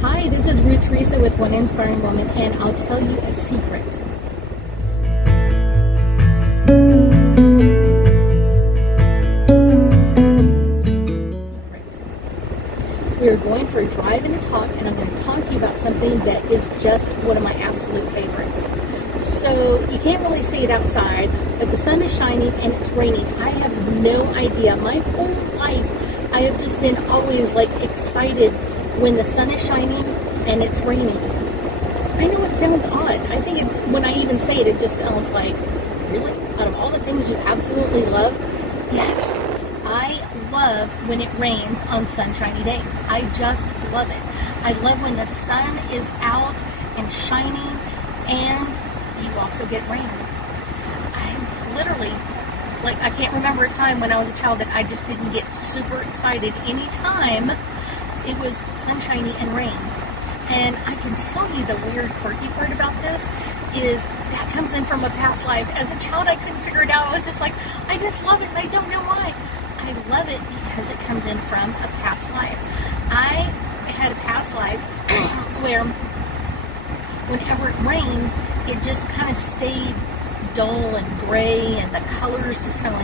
Hi, this is Ruth Theresa with One Inspiring Woman, and I'll tell you a secret. We are going for a drive and a talk, and I'm going to talk to you about something that is just one of my absolute favorites. So you can't really see it outside, but the sun is shining and it's raining. I have no idea. My whole life, I have just been always excited when the sun is shining and it's raining. I know it sounds odd. I think it's, when I even say it, it just sounds like, really? Out of all the things you absolutely love? Yes, I love when it rains on sunshiny days. I just love it. I love when the sun is out and shining and you also get rain. I literally, I can't remember a time when I was a child that I just didn't get super excited anytime it was sunshiny and rain. And I can tell you the weird, quirky part about this is that comes in from a past life. As a child, I couldn't figure it out. I was just like, I just love it, and I don't know why. I love it because it comes in from a past life. I had a past life where whenever it rained, it just kind of stayed dull and gray, and the colors just kind of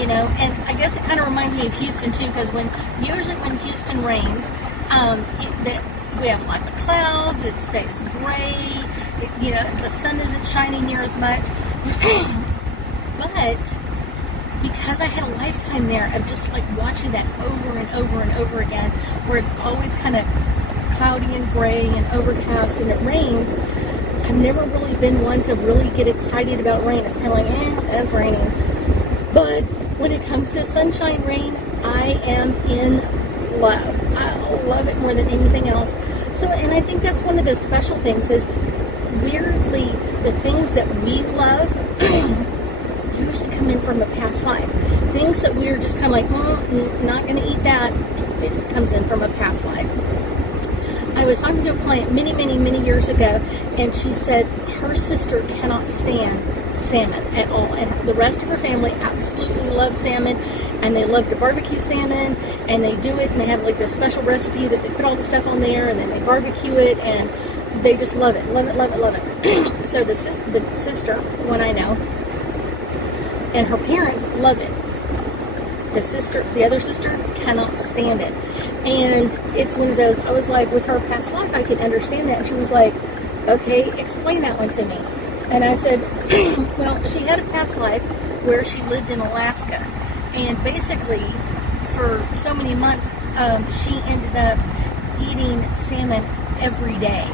and I guess it kind of reminds me of Houston too, because usually when Houston rains, we have lots of clouds, it stays gray, the sun isn't shining near as much, but because I had a lifetime there of just watching that over and over and over again, where it's always kind of cloudy and gray and overcast and it rains, I've never really been one to really get excited about rain. It's kind of it's raining. But when it comes to sunshine rain, I am in love. I love it more than anything else. So, and I think that's one of the special things is, weirdly, the things that we love usually come in from a past life. Things that we're just kind of not going to eat that, it comes in from a past life. I was talking to a client many years ago, and she said her sister cannot stand salmon at all, and the rest of her family absolutely loves salmon, and they love to barbecue salmon, and they do it, and they have this special recipe that they put all the stuff on there, and then they barbecue it, and they just love it. So the sister, one I know, and her parents love it. The other sister cannot stand it. And it's one of those, I was like, with her past life, I could understand that. And she was like, okay, explain that one to me. And I said, well, she had a past life where she lived in Alaska. And basically, for so many months, she ended up eating salmon every day.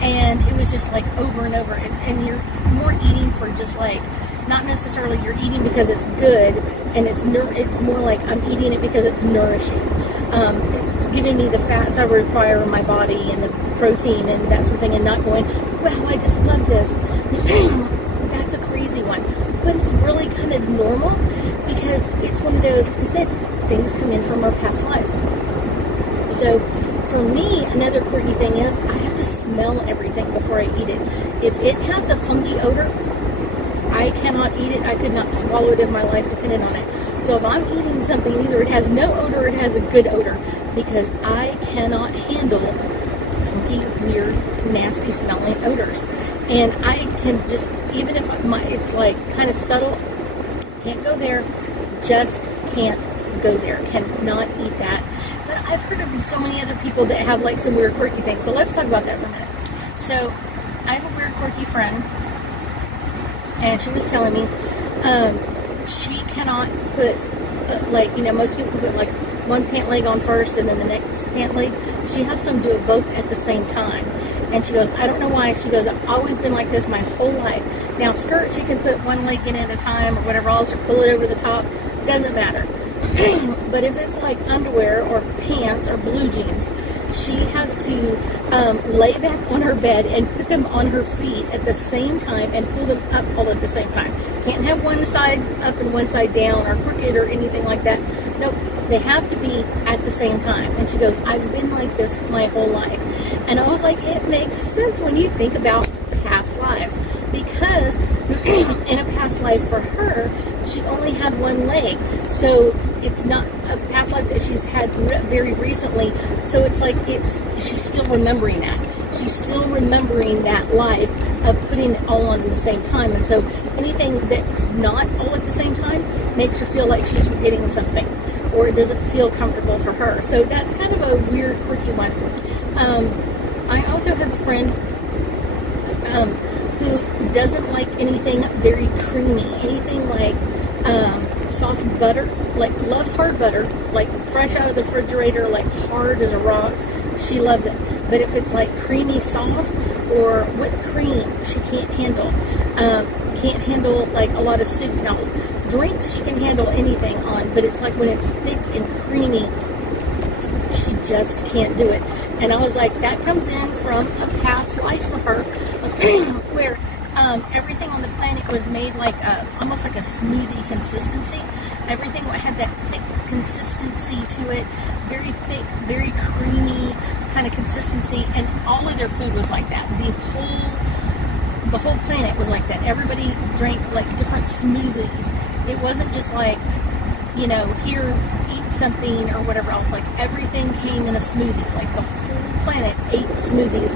And it was just over and over. And you're more eating for just not necessarily you're eating because it's good, and it's more like I'm eating it because it's nourishing. It's giving me the fats I require in my body and the protein and that sort of thing, and not going, wow, I just love this. That's a crazy one. But it's really kind of normal because it's one of those, I said, things come in from our past lives. So for me, another quirky thing is I have to smell everything before I eat it. If it has a funky odor, I cannot eat it. I could not swallow it in my life dependent on it. So if I'm eating something, either it has no odor or it has a good odor, because I cannot handle funky, weird, nasty smelling odors. And I can just, even if it's kind of subtle, can't go there, just can't go there, cannot eat that. But I've heard of so many other people that have some weird, quirky things. So let's talk about that for a minute. So I have a weird, quirky friend, and she was telling me she cannot put, most people put one pant leg on first and then the next pant leg. She has to do it both at the same time. And she goes, I don't know why. She goes, I've always been like this my whole life. Now, skirts, you can put one leg in at a time or whatever else, or pull it over the top. Doesn't matter. But if it's underwear or pants or blue jeans, she has to lay back on her bed and put them on her feet at the same time and pull them up all at the same time. Can't have one side up and one side down or crooked or anything like that. Nope, they have to be at the same time. And she goes, I've been like this my whole life. And I was like, it makes sense when you think about past lives, because in a past life for her, she only had one leg. So it's not a past life that she's had very recently, so it's like she's still remembering that. She's still remembering that life of putting it all on at the same time. And so anything that's not all at the same time makes her feel like she's forgetting something, or it doesn't feel comfortable for her. So that's kind of a weird, quirky one. I also have a friend who doesn't like anything very creamy, anything like soft butter, like loves hard butter, like fresh out of the refrigerator, like hard as a rock. She loves it. But if it's like creamy soft or whipped cream, she can't handle. Can't handle like a lot of soups. Now, drinks she can handle anything on, but it's like when it's thick and creamy, she just can't do it. And I was like, that comes in from a past life for her, where everything on the planet was made like almost like a smoothie consistency. Everything had that thick consistency to it, very thick, very creamy kind of consistency, and all of their food was like that. The whole planet was like that. Everybody drank like different smoothies. It wasn't just like, here, eat something or whatever else. Like everything came in a smoothie. Like the whole planet ate smoothies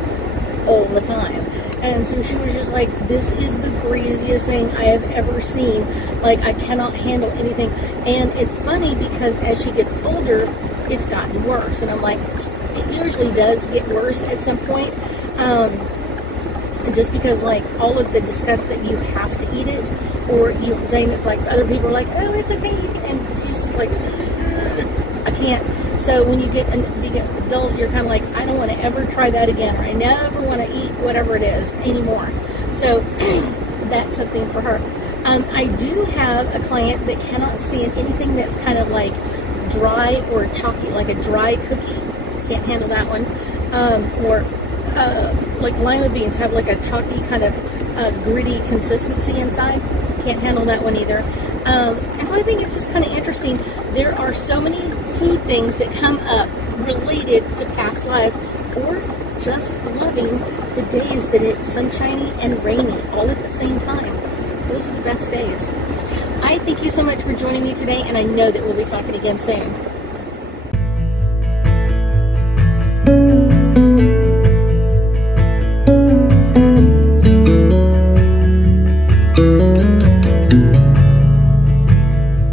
all the time. And so she was just like, this is the craziest thing I have ever seen. Like, I cannot handle anything. And it's funny because as she gets older, it's gotten worse. And I'm like, it usually does get worse at some point. Just because, like, all of the disgust that you have to eat it, or you saying it's like other people are like, oh, it's okay, you can, and she's just like, I can't. So when you get an adult, you're kind of like, I don't want to ever try that again, or I never want to eat whatever it is anymore. So that's something for her. I do have a client that cannot stand anything that's kind of like dry or chalky, like a dry cookie. Can't handle that one. Or like lima beans have like a chalky kind of gritty consistency inside. Can't handle that one either. And so I think it's just kind of interesting. There are so many food things that come up related to past lives, or just loving the days that it's sunshiny and rainy all at the same time. Those are the best days. I thank you so much for joining me today, and I know that we'll be talking again soon.